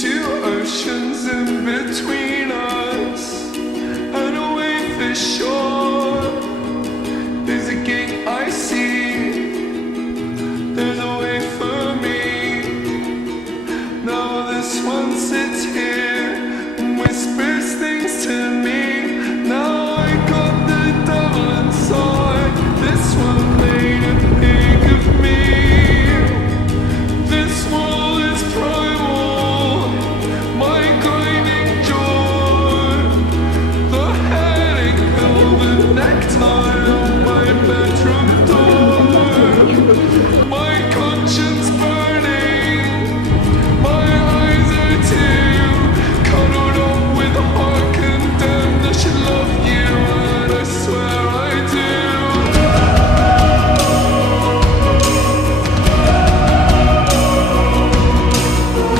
Two oceans in between us, and away for shore. There's a gate I see, there's a way for me. Now this one sits here.